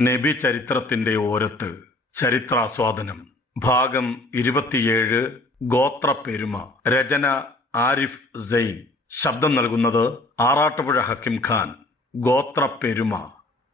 നബി ചരിത്രത്തിന്റെ ഓരത്ത് ചരിത്രാസ്വാദനം ഭാഗം 27 ഗോത്രപ്പെരുമ. രചന ആരിഫ് സൈൻ. ശബ്ദം നൽകുന്നത് ആറാട്ടുപുഴ ഹക്കിം ഖാൻ. ഗോത്രപ്പെരുമ.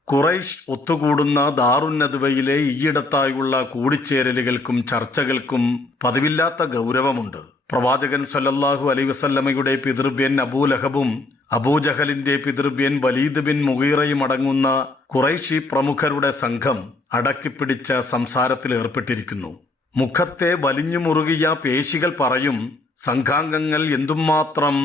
ഖുറൈശ് ഒത്തുകൂടുന്ന ദാറുന്നദ്വയിലെ ഈയിടത്തായുള്ള കൂടിച്ചേരലുകൾക്കും ചർച്ചകൾക്കും പതിവില്ലാത്ത ഗൗരവമുണ്ട്. പ്രവാചകൻ സല്ലല്ലാഹു അലൈഹി വസല്ലമയുടെ പിതൃവ്യൻ അബൂലഹബും അബൂജഹലിന്റെ പിതൃവ്യൻ വലീദ് ബിൻ മുഗീറയും അടങ്ങുന്ന ഖുറൈശി പ്രമുഖരുടെ സംഘം അടക്കിപ്പിടിച്ച സംസാരത്തിൽ ഏർപ്പെട്ടിരിക്കുന്നു. മുഖത്തെ വലിഞ്ഞു മുറുകിയ പേശികൾ പറയും സംഘാംഗങ്ങൾ എന്തുമാത്രം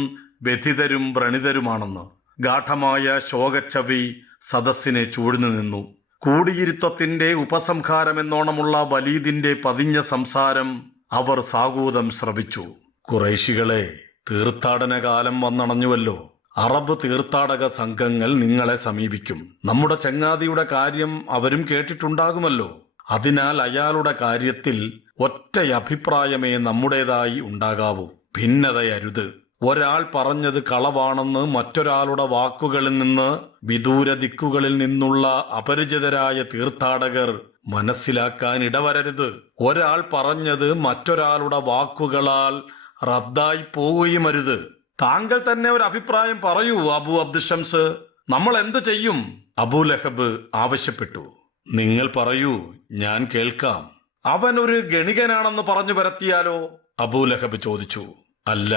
വ്യഥിതരും വ്രണിതരുമാണെന്ന്. ഗാഠമായ ശോകച്ചവി സദസ്സിനെ ചൂഴ്ന്നു നിന്നു. കൂടിയിരുത്തത്തിന്റെ ഉപസംഹാരമെന്നോണമുള്ള വലീദിന്റെ പതിഞ്ഞ സംസാരം അവർ സാഗൂതം ശ്രവിച്ചു. ഖുറൈശികളെ, തീർത്ഥാടന കാലം വന്നണഞ്ഞുവല്ലോ. അറബ് തീർത്ഥാടക സംഘങ്ങൾ നിങ്ങളെ സമീപിക്കും. നമ്മുടെ ചങ്ങാതിയുടെ കാര്യം അവരും കേട്ടിട്ടുണ്ടാകുമല്ലോ. അതിനാൽ അയാളുടെ കാര്യത്തിൽ ഒറ്റ അഭിപ്രായമേ നമ്മുടേതായി ഉണ്ടാകാവൂ. ഭിന്നതയരുത്. ഒരാൾ പറഞ്ഞത് കളവാണെന്ന് മറ്റൊരാളുടെ വാക്കുകളിൽ നിന്ന് വിദൂര ദിക്കുകളിൽ നിന്നുള്ള അപരിചിതരായ തീർത്ഥാടകർ മനസ്സിലാക്കാൻ ഇടവരരുത്. ഒരാൾ പറഞ്ഞത് മറ്റൊരാളുടെ വാക്കുകളാൽ റദ്ദായി പോവുകയും അരുത്. താങ്കൾ തന്നെ ഒരു അഭിപ്രായം പറയൂ അബു അബ്ദുഷംസ്. നമ്മൾ എന്തു ചെയ്യും? അബൂലഹബ് ആവശ്യപ്പെട്ടു. നിങ്ങൾ പറയൂ, ഞാൻ കേൾക്കാം. അവൻ ഒരു ഗണികനാണെന്ന് പറഞ്ഞു പരത്തിയാലോ? അബൂലഹബ് ചോദിച്ചു. അല്ല,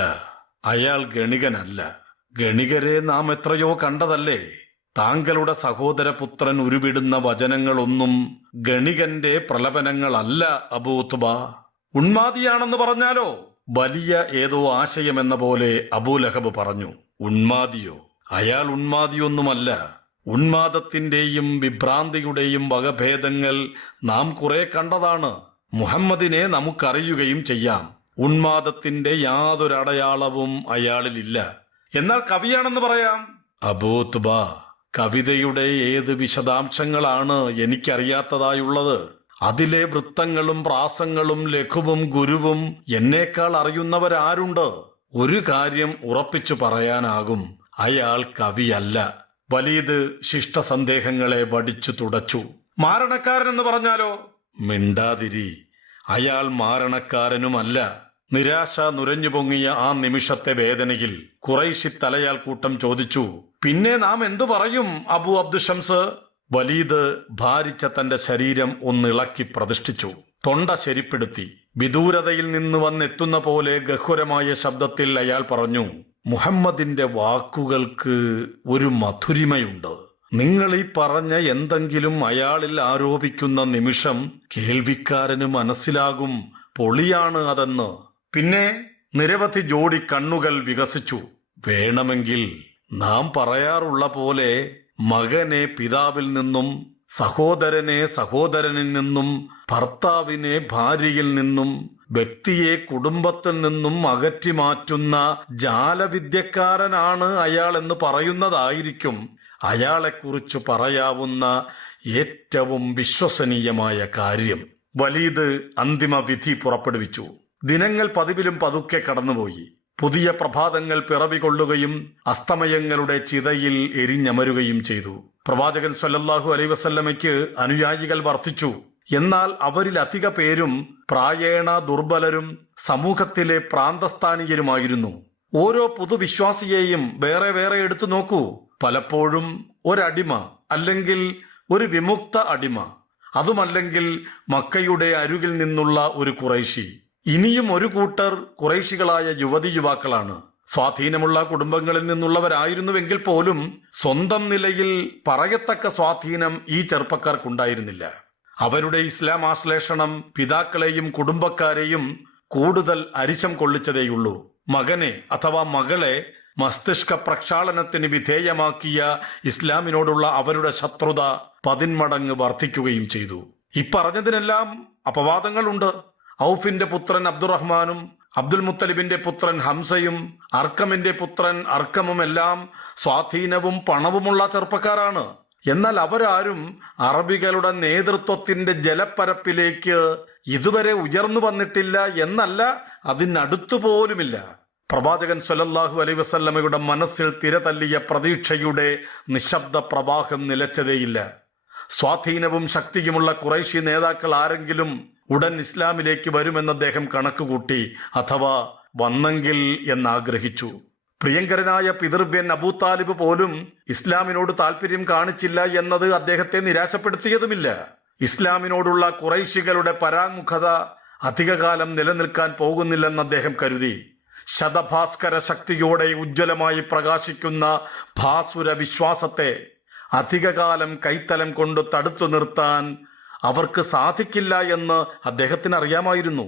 അയാൾ ഗണികനല്ല. ഗണികരെ നാം എത്രയോ കണ്ടതല്ലേ. താങ്കളുടെ സഹോദരപുത്രൻ ഉരുവിടുന്ന വചനങ്ങളൊന്നും ഗണികന്റെ പ്രലപനങ്ങളല്ല അബൂ ഉത്ബ. ഉന്മാദിയാണെന്ന് പറഞ്ഞാലോ? വലിയ ഏതോ ആശയമെന്ന പോലെ അബൂലഹബ് പറഞ്ഞു. ഉന്മാദിയോ? അയാൾ ഉന്മാദിയൊന്നുമല്ല. ഉന്മാദത്തിന്റെയും വിഭ്രാന്തിയുടെയും വകഭേദങ്ങൾ നാം കുറെ കണ്ടതാണ്. മുഹമ്മദിനെ നമുക്കറിയുകയും ചെയ്യാം. ഉന്മാദത്തിന്റെ യാതൊരടയാളവും അയാളിലില്ല. എന്നാൽ കവിയാണെന്ന് പറയാം. അബൂ ഉത്ബ, കവിതയുടെ ഏത് വിശദാംശങ്ങളാണ് എനിക്കറിയാത്തതായുള്ളത്? അതിലെ വൃത്തങ്ങളും പ്രാസങ്ങളും ലഘുവും ഗുരുവും എന്നേക്കാൾ അറിയുന്നവരാരുണ്ട്? ഒരു കാര്യം ഉറപ്പിച്ചു പറയാനാകും, അയാൾ കവിയല്ല. വലീദ് ശിഷ്ടസന്ദേഹങ്ങളെ വടിച്ചു തുടച്ചു. മാരണക്കാരനെന്ന് പറഞ്ഞാലോ? മിണ്ടാതിരി. അയാൾ മാരണക്കാരനുമല്ല. നിരാശ നുരഞ്ഞു പൊങ്ങിയ ആ നിമിഷത്തെ വേദനയിൽ ഖുറൈശി തലയാൽ കൂട്ടം ചോദിച്ചു. പിന്നെ നാം എന്തു പറയും അബു അബ്ദുഷംസ്? വലീദ് ഭാരിച്ച തന്റെ ശരീരം ഒന്നിളക്കി പ്രതിഷ്ഠിച്ചു. തൊണ്ട ശരിപ്പെടുത്തി. വിദൂരതയിൽ നിന്ന് വന്നെത്തുന്ന പോലെ ഗഹ്വരമായ ശബ്ദത്തിൽ അയാൾ പറഞ്ഞു. മുഹമ്മദിന്റെ വാക്കുകൾക്ക് ഒരു മധുരിമയുണ്ട്. നിങ്ങൾ ഈ പറഞ്ഞ എന്തെങ്കിലും അയാളിൽ ആരോപിക്കുന്ന നിമിഷം കേൾവിക്കാരന് മനസ്സിലാകും പൊളിയാണ് അതെന്ന്. പിന്നെ നിരവധി ജോഡി കണ്ണുകൾ വികസിച്ചു. വേണമെങ്കിൽ നാം പറയാറുള്ള പോലെ മകനെ പിതാവിൽ നിന്നും, സഹോദരനെ സഹോദരനിൽ നിന്നും, ഭർത്താവിനെ ഭാര്യയിൽ നിന്നും, വ്യക്തിയെ കുടുംബത്തിൽ നിന്നും അകറ്റി മാറ്റുന്ന ജാലവിദ്യക്കാരനാണ് അയാൾ എന്ന് പറയുന്നതായിരിക്കും അയാളെക്കുറിച്ച് പറയാവുന്ന ഏറ്റവും വിശ്വസനീയമായ കാര്യം. വലീദ് അന്തിമ വിധി പുറപ്പെടുവിച്ചു. ദിനങ്ങൾ പതിവിലും പതുക്കെ കടന്നുപോയി. പുതിയ പ്രഭാതങ്ങൾ പിറവികൊള്ളുകയും അസ്തമയങ്ങളുടെ ചിതയിൽ എരിഞ്ഞമരുകയും ചെയ്തു. പ്രവാചകൻ സല്ലല്ലാഹു അലൈഹി വസല്ലമയ്ക്ക് അനുയായികൾ വർദ്ധിച്ചു. എന്നാൽ അവരിൽ അധിക പേരും പ്രായേണ ദുർബലരും സമൂഹത്തിലെ പ്രാന്തസ്ഥാനീയരുമായിരുന്നു. ഓരോ പുതുവിശ്വാസിയെയും വേറെ വേറെ എടുത്തു നോക്കൂ. പലപ്പോഴും ഒരടിമ, അല്ലെങ്കിൽ ഒരു വിമുക്ത അടിമ, അതുമല്ലെങ്കിൽ മക്കയുടെ അരുകിൽ നിന്നുള്ള ഒരു ഖുറൈശി. ഇനിയും ഒരു കൂട്ടർ ഖുറൈശികളായ യുവതി യുവാക്കളാണ്. സ്വാധീനമുള്ള കുടുംബങ്ങളിൽ നിന്നുള്ളവരായിരുന്നുവെങ്കിൽ പോലും സ്വന്തം നിലയിൽ പറയത്തക്ക സ്വാധീനം ഈ ചെറുപ്പക്കാർക്കുണ്ടായിരുന്നില്ല. അവരുടെ ഇസ്ലാം ആശ്ലേഷണം പിതാക്കളെയും കുടുംബക്കാരെയും കൂടുതൽ അരിശം കൊള്ളിച്ചതേയുള്ളൂ. മകനെ അഥവാ മകളെ മസ്തിഷ്ക പ്രക്ഷാളനത്തിന് വിധേയമാക്കിയ ഇസ്ലാമിനോടുള്ള അവരുടെ ശത്രുത 10 മടങ്ങ് വർദ്ധിക്കുകയും ചെയ്തു. ഇപ്പറഞ്ഞതിനെല്ലാം അപവാദങ്ങളുണ്ട്. ഔഫിന്റെ പുത്രൻ അബ്ദുറഹ്മാനും അബ്ദുൽ മുത്തലിബിന്റെ പുത്രൻ ഹംസയും അർക്കമിന്റെ പുത്രൻ അർക്കമുമെല്ലാം സ്വാധീനവും പണവുമുള്ള ചെറുപ്പക്കാരാണ്. എന്നാൽ അവരാരും അറബികളുടെ നേതൃത്വത്തിന്റെ ജലപ്പരപ്പിലേക്ക് ഇതുവരെ ഉയർന്നു വന്നിട്ടില്ല എന്നല്ല, അതിനടുത്തുപോലുമില്ല. പ്രവാചകൻ സല്ലല്ലാഹു അലൈഹി വസല്ലമയുടെ മനസ്സിൽ തിരതല്ലിയ പ്രതീക്ഷയുടെ നിശബ്ദ പ്രവാഹം നിലച്ചതേയില്ല. സ്വാധീനവും ശക്തിയുമുള്ള ഖുറൈശി നേതാക്കൾ ആരെങ്കിലും ഉടൻ ഇസ്ലാമിലേക്ക് വരുമെന്ന് അദ്ദേഹം കണക്കുകൂട്ടി, അഥവാ വന്നെങ്കിൽ എന്നാഗ്രഹിച്ചു. പ്രിയങ്കരനായ പിതൃവ്യൻ അബൂ താലിബ് പോലും ഇസ്ലാമിനോട് താല്പര്യം കാണിച്ചില്ല എന്നത് അദ്ദേഹത്തെ നിരാശപ്പെടുത്തിയതുമില്ല. ഇസ്ലാമിനോടുള്ള ഖുറൈശികളുടെ പരാമുഖത അധികകാലം നിലനിൽക്കാൻ പോകുന്നില്ലെന്ന് അദ്ദേഹം കരുതി. ശതഭാസ്കര ശക്തിയോടെ ഉജ്ജ്വലമായി പ്രകാശിക്കുന്ന ഭാസുര വിശ്വാസത്തെ അധികകാലം കൈത്തലം കൊണ്ട് തടുത്തു നിർത്താൻ അവർക്ക് സാധിക്കില്ല എന്ന് അദ്ദേഹത്തിന് അറിയാമായിരുന്നു.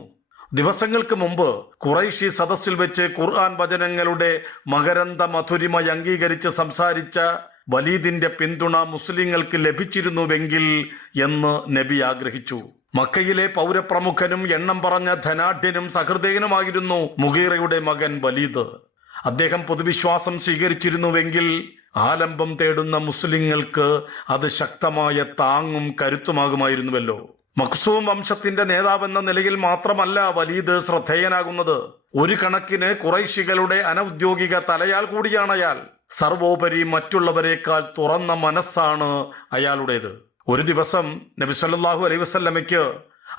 ദിവസങ്ങൾക്ക് മുമ്പ് ഖുറൈശി സദസ്സിൽ വെച്ച് ഖുർആൻ വചനങ്ങളുടെ മകരന്ത മധുരിമ അംഗീകരിച്ച് സംസാരിച്ച വലീദിന്റെ പിന്തുണ മുസ്ലിങ്ങൾക്ക് ലഭിച്ചിരുന്നുവെങ്കിൽ എന്ന് നബി ആഗ്രഹിച്ചു. മക്കയിലെ പൗരപ്രമുഖനും എണ്ണം പറഞ്ഞ ധനാഢ്യനും സഹൃദയനുമായിരുന്നു മുഗീറയുടെ മകൻ വലീദ്. അദ്ദേഹം പൊതുവിശ്വാസം സ്വീകരിച്ചിരുന്നുവെങ്കിൽ ആലംബം തേടുന്ന മുസ്ലിങ്ങൾക്ക് അത് ശക്തമായ താങ്ങും കരുത്തുമാകുമായിരുന്നുവല്ലോ. മഖ്സൂം വംശത്തിന്റെ നേതാവെന്ന നിലയിൽ മാത്രമല്ല വലീദ് ശ്രദ്ധേയനാകുന്നത്, ഒരു കണക്കിന് ഖുറൈശികളുടെ അനൗദ്യോഗിക തലയാൽ കൂടിയാണ് അയാൾ. സർവോപരി മറ്റുള്ളവരെക്കാൾ തുറന്ന മനസ്സാണ് അയാളുടേത്. ഒരു ദിവസം നബി സല്ലല്ലാഹു അലൈഹി വസല്ലമയ്ക്ക്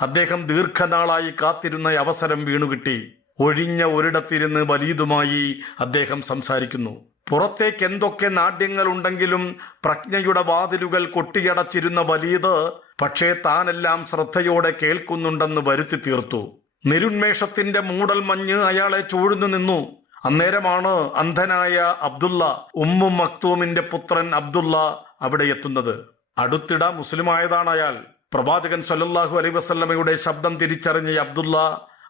അദ്ദേഹം ദീർഘനാളായി കാത്തിരുന്ന അവസരം വീണുകിട്ടി. ഒഴിഞ്ഞ ഒരിടത്തിരുന്ന് വലീദുമായി അദ്ദേഹം സംസാരിക്കുന്നു. പുറത്തേക്ക് എന്തൊക്കെ നാട്യങ്ങളുണ്ടെങ്കിലും പ്രജ്ഞയുടെ വാതിലുകൾ കൊട്ടിയടച്ചിരുന്ന വലീദ് പക്ഷേ താനെല്ലാം ശ്രദ്ധയോടെ കേൾക്കുന്നുണ്ടെന്ന് വരുത്തി തീർത്തു. നിരുന്മേഷത്തിന്റെ മൂടൽ മഞ്ഞ് അയാളെ ചൂഴ്ന്നു നിന്നു. അന്നേരമാണ് അന്ധനായ അബ്ദുള്ള, ഉമ്മു മക്തൂമിന്റെ പുത്രൻ അബ്ദുള്ള അവിടെ എത്തുന്നത്. അടുത്തിടെ മുസ്ലിമായതാണ് അയാൾ. പ്രവാചകൻ സല്ലല്ലാഹു അലൈഹി വസല്ലമയുടെ ശബ്ദം തിരിച്ചറിഞ്ഞ അബ്ദുള്ള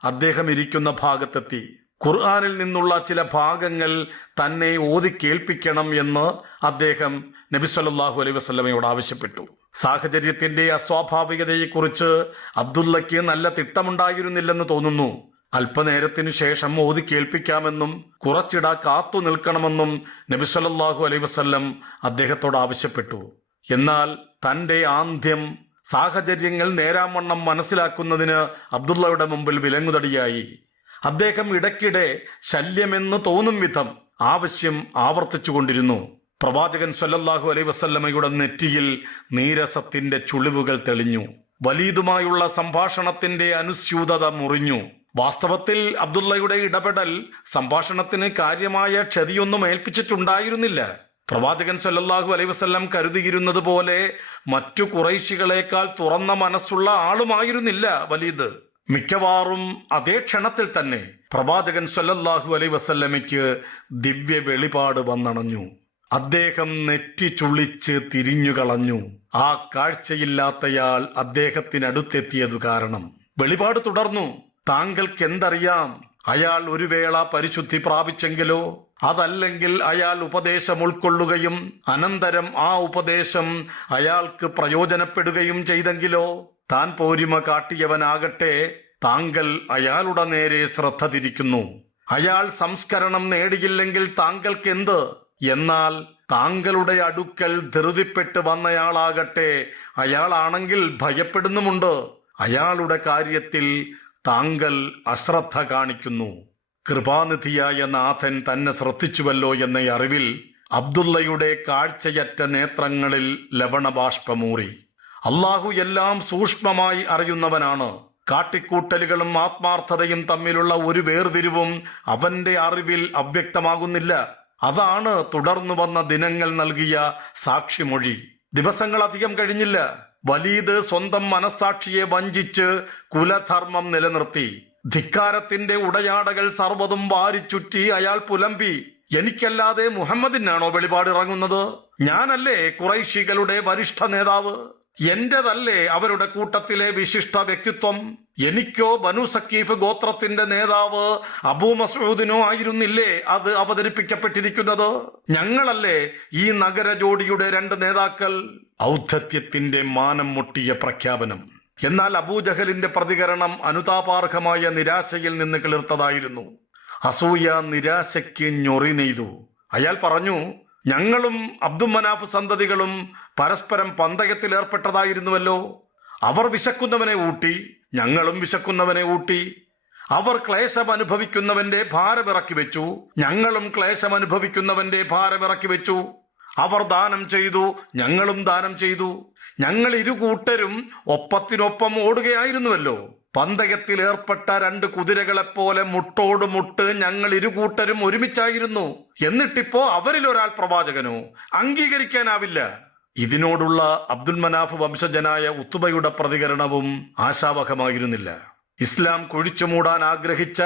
അദ്ദേഹം ഇരിക്കുന്ന ഭാഗത്തെത്തി. ഖുർആനിൽ നിന്നുള്ള ചില ഭാഗങ്ങൾ തന്നെ ഓതി കേൾപ്പിക്കണം എന്ന് അദ്ദേഹം നബി സല്ലല്ലാഹു അലൈഹി വസല്ലമയോട് ആവശ്യപ്പെട്ടു. സാഹചര്യത്തിന്റെ അസ്വാഭാവികതയെക്കുറിച്ച് അബ്ദുള്ളയ്ക്ക് നല്ല തിട്ടമുണ്ടായിരുന്നില്ലെന്ന് തോന്നുന്നു. അല്പനേരത്തിനു ശേഷം ഓതി കേൾപ്പിക്കാമെന്നും കുറച്ചിട കാത്തു നിൽക്കണമെന്നും നബി സല്ലല്ലാഹു അലൈഹി വസല്ലം അദ്ദേഹത്തോട് ആവശ്യപ്പെട്ടു. എന്നാൽ തന്റെ ആന്ധ്യം സാഹചര്യങ്ങൾ നേരാവണ്ണം മനസ്സിലാക്കുന്നതിന് അബ്ദുള്ളയുടെ മുമ്പിൽ വിലങ്ങുതടിയായി. അദ്ദേഹം ഇടയ്ക്കിടെ ശല്യമെന്ന് തോന്നും വിധം ആവശ്യം ആവർത്തിച്ചുകൊണ്ടിരുന്നു. പ്രവാചകൻ സല്ലല്ലാഹു അലൈഹി വസല്ലമയുടെ നെറ്റിയിൽ നീരസത്തിന്റെ ചുളിവുകൾ തെളിഞ്ഞു. വലീദുമായുള്ള സംഭാഷണത്തിന്റെ അനുസ്യൂതത മുറിഞ്ഞു. വാസ്തവത്തിൽ അബ്ദുള്ളയുടെ ഇടപെടൽ സംഭാഷണത്തിന് കാര്യമായ ക്ഷതിയൊന്നും ഏൽപ്പിച്ചിട്ടുണ്ടായിരുന്നില്ല. പ്രവാചകൻ സല്ലല്ലാഹു അലൈഹി വസല്ലം കരുതിയിരുന്നത് പോലെ മറ്റു ഖുറൈശികളെക്കാൾ തുറന്ന മനസ്സുള്ള ആളുമായിരുന്നില്ല വലീദ്. മിക്കവാറും അതേ ക്ഷണത്തിൽ തന്നെ പ്രവാചകൻ സല്ലല്ലാഹു അലൈഹി വസല്ലമയ്ക്ക് ദിവ്യ വെളിപാട് വന്നണഞ്ഞു. അദ്ദേഹം നെറ്റി ചുളിച്ച് തിരിഞ്ഞുകളഞ്ഞു. ആ കാഴ്ചയില്ലാത്തയാൾ അദ്ദേഹത്തിനടുത്തെത്തിയതു കാരണം. വെളിപാട് തുടർന്നു. താങ്കൾക്ക് എന്തറിയാം? അയാൾ ഒരു വേള പരിശുദ്ധി പ്രാപിച്ചെങ്കിലോ, അതല്ലെങ്കിൽ അയാൾ ഉപദേശം ഉൾക്കൊള്ളുകയും അനന്തരം ആ ഉപദേശം അയാൾക്ക് പ്രയോജനപ്പെടുകയും ചെയ്തെങ്കിലോ? താൻ പോരിമ കാട്ടിയവനാകട്ടെ താങ്കൾ അയാളുടെ നേരെ ശ്രദ്ധ തിരിക്കുന്നു. അയാൾ സംസ്കരണം നേടിയില്ലെങ്കിൽ താങ്കൾക്ക് എന്ത്? എന്നാൽ താങ്കളുടെ അടുക്കൽ ധൃതിപ്പെട്ട് വന്നയാളാകട്ടെ അയാളാണെങ്കിൽ ഭയപ്പെടുന്നുമുണ്ട്. അയാളുടെ കാര്യത്തിൽ താങ്കൾ അശ്രദ്ധ കാണിക്കുന്നു. കൃപാനിധിയായ നാഥൻ തന്നെ ശ്രദ്ധിച്ചുവല്ലോ എന്ന അറിവിൽ അബ്ദുള്ളയുടെ കാഴ്ചയറ്റ നേത്രങ്ങളിൽ ലവണബാഷ്പമൂറി. അള്ളാഹു എല്ലാം സൂക്ഷ്മമായി അറിയുന്നവനാണ്. കാട്ടിക്കൂട്ടലുകളും ആത്മാർത്ഥതയും തമ്മിലുള്ള ഒരു വേർതിരിവും അവന്റെ അറിവിൽ അവ്യക്തമാകുന്നില്ല. അതാണ് തുടർന്നു വന്ന ദിനങ്ങൾ നൽകിയ സാക്ഷിമൊഴി. ദിവസങ്ങൾ അധികം കഴിഞ്ഞില്ല. വലീദ് സ്വന്തം മനസ്സാക്ഷിയെ വഞ്ചിച്ച് കുലധർമ്മം നിലനിർത്തി. ധിക്കാരത്തിന്റെ ഉടയാടകൾ സർവ്വതും വാരിച്ചുറ്റി അയാൾ പുലമ്പി, എനിക്കല്ലാതെ മുഹമ്മദിനാണോ വെളിപാട് ഇറങ്ങുന്നത്? ഞാനല്ലേ ഖുറൈശികളുടെ വരിഷ്ഠ നേതാവ്? എന്റേതല്ലേ അവരുടെ കൂട്ടത്തിലെ വിശിഷ്ട വ്യക്തിത്വം? എനിക്കോ ബനു സക്കീഫ് ഗോത്രത്തിന്റെ നേതാവ് അബൂ മസ്ഊദിനോ ആയിരുന്നില്ലേ അത് അവതരിപ്പിക്കപ്പെട്ടിരിക്കുന്നത്? ഞങ്ങളല്ലേ ഈ നഗര ജോഡിയുടെ 2 നേതാക്കൾ? ഔദ്ധത്യത്തിന്റെ മാനം മുട്ടിയ പ്രഖ്യാപനം. എന്നാൽ അബൂജഹലിന്റെ പ്രതികരണം അനുതാപാർഹമായ നിരാശയിൽ നിന്ന് കിളിർത്തതായിരുന്നു. അസൂയ നിരാശയ്ക്ക് ഞൊറി നെയ്തു. അയാൾ പറഞ്ഞു, ഞങ്ങളും അബ്ദുമനാഫ് സന്തതികളും പരസ്പരം പന്തയത്തിൽ ഏർപ്പെട്ടതായിരുന്നുവല്ലോ. അവർ വിശക്കുന്നവനെ ഊട്ടി, ഞങ്ങളും വിശക്കുന്നവനെ ഊട്ടി. അവർ ക്ലേശം അനുഭവിക്കുന്നവന്റെ ഭാരമിറക്കി വെച്ചു, ഞങ്ങളും ക്ലേശം അനുഭവിക്കുന്നവന്റെ ഭാരമിറക്കി വെച്ചു. അവർ ദാനം ചെയ്തു, ഞങ്ങളും ദാനം ചെയ്തു. ഞങ്ങൾ ഇരുകൂട്ടരും ഒപ്പത്തിനൊപ്പം ഓടുകയായിരുന്നുവല്ലോ. പന്തയത്തിൽ ഏർപ്പെട്ട 2 കുതിരകളെപ്പോലെ മുട്ടോട് മുട്ട് ഞങ്ങൾ ഇരുകൂട്ടരും ഒരുമിച്ചായിരുന്നു. എന്നിട്ടിപ്പോ അവരിൽ ഒരാൾ പ്രവാചകനോ? അംഗീകരിക്കാനാവില്ല. ഇതിനോടുള്ള അബ്ദുൽ മനാഫ് വംശജനായ ഉത്തുബയുടെ പ്രതികരണവും ആശാവഹമായിരുന്നില്ല. ഇസ്ലാം കുഴിച്ചുമൂടാൻ ആഗ്രഹിച്ച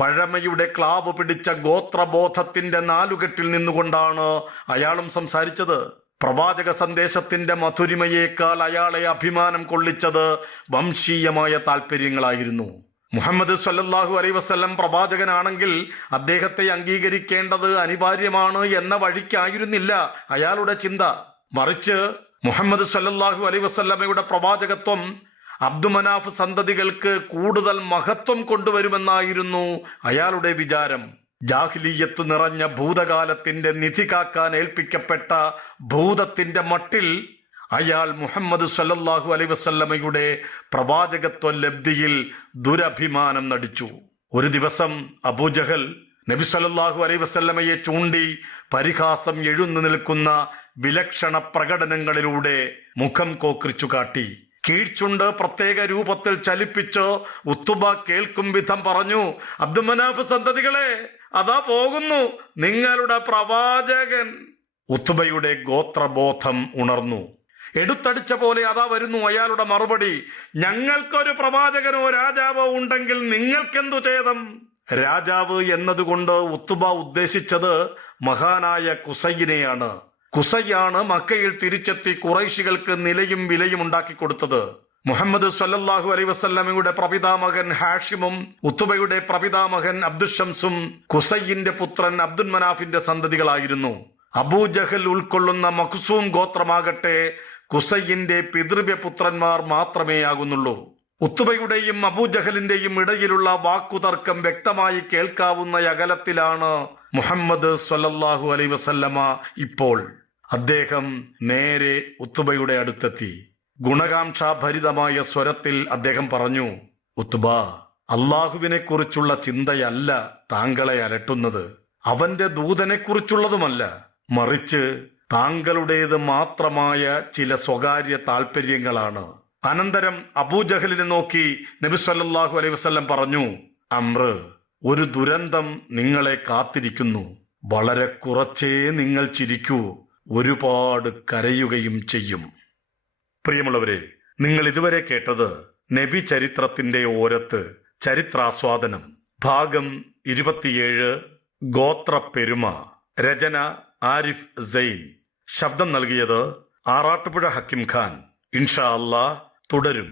പഴമയുടെ ക്ലാവ് പിടിച്ച ഗോത്രബോധത്തിന്റെ നാലുകെട്ടിൽ നിന്നുകൊണ്ടാണ് അയാളും സംസാരിച്ചത്. പ്രവാചക സന്ദേശത്തിന്റെ മധുരിമയേക്കാൾ അയാളെ അഭിമാനം കൊള്ളിച്ചത് വംശീയമായ താല്പര്യങ്ങളായിരുന്നു. മുഹമ്മദ് സല്ലല്ലാഹു അലൈഹി വസല്ലം പ്രവാചകനാണെങ്കിൽ അദ്ദേഹത്തെ അംഗീകരിക്കേണ്ടത് അനിവാര്യമാണ് എന്ന വഴിക്കായിരുന്നില്ല അയാളുടെ ചിന്ത. മറിച്ച് മുഹമ്മദ് സല്ലല്ലാഹു അലൈഹി വസല്ലമയുടെ പ്രവാചകത്വം അബ്ദുമനാഫ് സന്തതികൾക്ക് കൂടുതൽ മഹത്വം കൊണ്ടുവരുമെന്നായിരുന്നു അയാളുടെ വിചാരം. ജാഹിലിയ്യത്ത് നിറഞ്ഞ ഭൂതകാലത്തിന്റെ നിധി കാക്കാൻ ഏൽപ്പിക്കപ്പെട്ട ഭൂതത്തിന്റെ മട്ടിൽ അയാൾ മുഹമ്മദ് സല്ലല്ലാഹു അലൈഹി വസല്ലമയുടെ പ്രവാചകത്വ ലബ്ധിയിൽ ദുരഭിമാനം നടിച്ചു. ഒരു ദിവസം അബൂജഹൽ നബി സല്ലല്ലാഹു അലൈഹി വസല്ലമയെ ചൂണ്ടി പരിഹാസം എഴുന്നു നിൽക്കുന്ന വിലക്ഷണ പ്രകടനങ്ങളിലൂടെ മുഖം കോക്രിച്ചു കാട്ടി. കീഴ്ചുണ്ട് പ്രത്യേക രൂപത്തിൽ ചലിപ്പിച്ച് ഉത്തുബ കേൾക്കും വിധം പറഞ്ഞു, അബ്ദുമനാഫ് സന്തതികളെ, അതാ പോകുന്നു നിങ്ങളുടെ പ്രവാചകൻ. ഉത്തുബയുടെ ഗോത്രബോധം ഉണർന്നു. എടുത്തടിച്ച പോലെ അതാ വരുന്നു അയാളുടെ മറുപടി, ഞങ്ങൾക്കൊരു പ്രവാചകനോ രാജാവോ ഉണ്ടെങ്കിൽ നിങ്ങൾക്കെന്തു ഛേദം? രാജാവ് എന്നതുകൊണ്ട് ഉത്തുബ ഉദ്ദേശിച്ചത് മഹാനായ കുസൈനെയാണ്. കുസൈയാണ് മക്കയിൽ തിരിച്ചെത്തി ഖുറൈശികൾക്ക് നിലയും വിലയും ഉണ്ടാക്കി കൊടുത്തത്. മുഹമ്മദ് സല്ലല്ലാഹു അലൈഹി വസല്ലമയുടെ പ്രപിതാമകൻ ഹാഷിമും ഉത്തുബയുടെ പ്രപിതാമകൻ അബ്ദുഷംസും കുസൈന്റെ പുത്രൻ അബ്ദുൽ മനാഫിന്റെ സന്തതികളായിരുന്നു. അബൂജഹൽ ഉൾക്കൊള്ളുന്ന മഖ്സൂം ഗോത്രമാകട്ടെ കുസൈന്റെ പിതൃവ്യ പുത്രന്മാർ മാത്രമേ ആകുന്നുള്ളൂ. ഉത്തുബയുടെയും അബൂജഹലിന്റെയും ഇടയിലുള്ള വാക്കുതർക്കം വ്യക്തമായി കേൾക്കാവുന്ന അകലത്തിലാണ് മുഹമ്മദ് സല്ലല്ലാഹു അലൈഹി വസല്ലമ ഇപ്പോൾ. അദ്ദേഹം നേരെ ഉത്തുബയുടെ അടുത്തെത്തി. ഗുണകാംക്ഷാഭരിതമായ സ്വരത്തിൽ അദ്ദേഹം പറഞ്ഞു, ഉത്തുബ, അള്ളാഹുവിനെ കുറിച്ചുള്ള ചിന്തയല്ല താങ്കളെ അലട്ടുന്നത്, അവന്റെ ദൂതനെക്കുറിച്ചുള്ളതുമല്ല. മറിച്ച് താങ്കളുടേത് മാത്രമായ ചില സ്വകാര്യ താല്പര്യങ്ങളാണ്. അനന്തരം അബൂജഹലിനെ നോക്കി നബി സല്ലല്ലാഹു അലൈഹി വസല്ലം പറഞ്ഞു, അംർ, ഒരു ദുരന്തം നിങ്ങളെ കാത്തിരിക്കുന്നു. വളരെ കുറച്ചേ നിങ്ങൾ ചിരിക്കൂ, ഒരുപാട് കരയുകയും ചെയ്യും. പ്രിയമുള്ളവരെ, നിങ്ങൾ ഇതുവരെ കേട്ടത് നബി ചരിത്രത്തിന്റെ ഓരത്ത് ചരിത്രാസ്വാദനം ഭാഗം 27, ഗോത്രപ്പെരുമ. രചന ആരിഫ് സൈൻ. ശബ്ദം നൽകിയത് ആറാട്ടുപുഴ ഹക്കിം ഖാൻ. ഇൻഷാ അല്ലാഹ് തുടരും.